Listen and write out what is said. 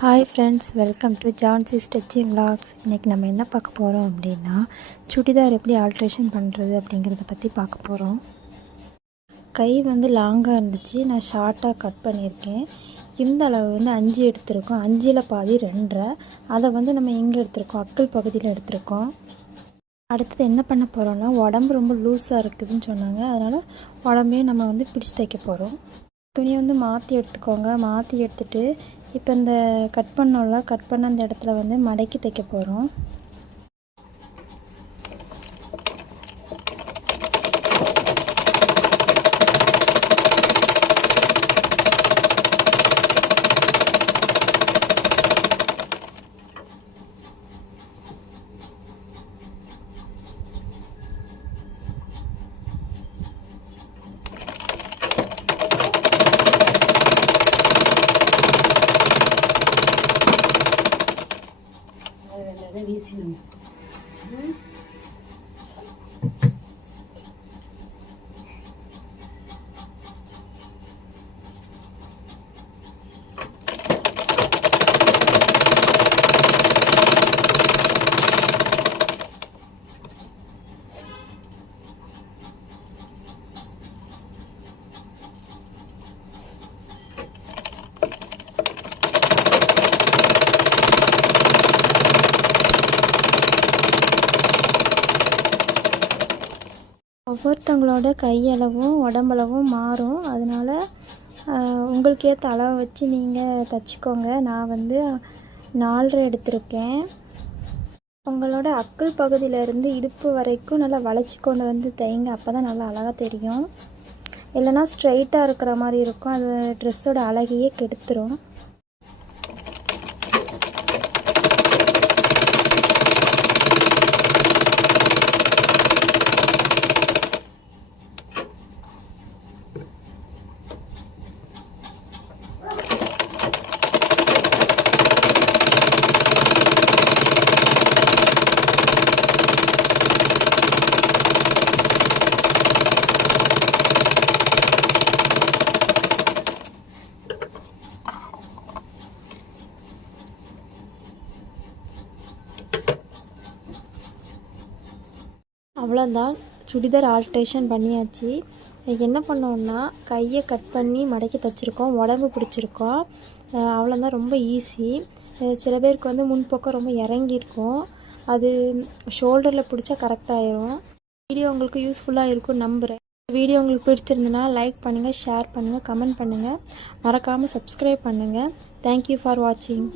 Hi friends, welcome to Jhansi stitching vlogs. இன்றைக்கி நம்ம என்ன பார்க்க போகிறோம் அப்படின்னா, சுடிதார் எப்படி ஆல்ட்ரேஷன் பண்ணுறது அப்படிங்கிறத பற்றி பார்க்க போகிறோம். கை வந்து லாங்காக இருந்துச்சு, நான் ஷார்ட்டாக கட் பண்ணியிருக்கேன். இந்த அளவு வந்து 5 எடுத்திருக்கோம். 5ல் பாதி 2.5. அதை வந்து நம்ம எங்கே எடுத்திருக்கோம், அக்கல் பகுதியில் எடுத்திருக்கோம். அடுத்தது என்ன பண்ண போகிறோம்னா, உடம்பு ரொம்ப லூஸாக இருக்குதுன்னு சொன்னாங்க. அதனால் உடம்பையும் நம்ம வந்து பிடிச்சி தைக்க போகிறோம். துணியை வந்து மாற்றி எடுத்துக்கோங்க. மாற்றி எடுத்துகிட்டு இப்போ இந்த கட் பண்ண அந்த இடத்துல வந்து மடக்கி தைக்க போகிறோம். வீசினோம். ஒவ்வொருத்தவங்களோட கையளவும் உடம்பளவும் மாறும். அதனால் உங்களுக்கு ஏற்ற அளவை வச்சு நீங்கள் தைச்சிக்கோங்க. நான் வந்து 4.5 எடுத்திருக்கேன். உங்களோட அக்கல் பகுதியிலேருந்து இடுப்பு வரைக்கும் நல்லா வளைச்சி கொண்டு வந்து தைங்க. அப்போ தான் நல்லா அழகாக தெரியும். இல்லைனா ஸ்ட்ரைட்டாக இருக்கிற மாதிரி இருக்கும். அது ட்ரெஸ்ஸோட அழகையே கெடுத்துரும். அவ்வளோதான், சுடிதார் ஆல்ட்ரேஷன் பண்ணியாச்சு. என்ன பண்ணோன்னா, கையை கட் பண்ணி மடக்கி தைச்சிருக்கோம், உடம்பு பிடிச்சிருக்கோம். அவ்வளோதான், ரொம்ப ஈஸி. சில பேருக்கு வந்து முன்பக்கம் ரொம்ப இறங்கியிருக்கும், அது ஷோல்டரில் பிடிச்சா கரெக்டாகிடும். வீடியோ உங்களுக்கு யூஸ்ஃபுல்லாக இருக்கும்னு நம்புகிறேன். வீடியோ உங்களுக்கு பிடிச்சிருந்ததுன்னா லைக் பண்ணுங்கள், ஷேர் பண்ணுங்கள், கமெண்ட் பண்ணுங்கள். மறக்காமல் சப்ஸ்கிரைப் பண்ணுங்கள். தேங்க்யூ ஃபார் வாட்சிங்.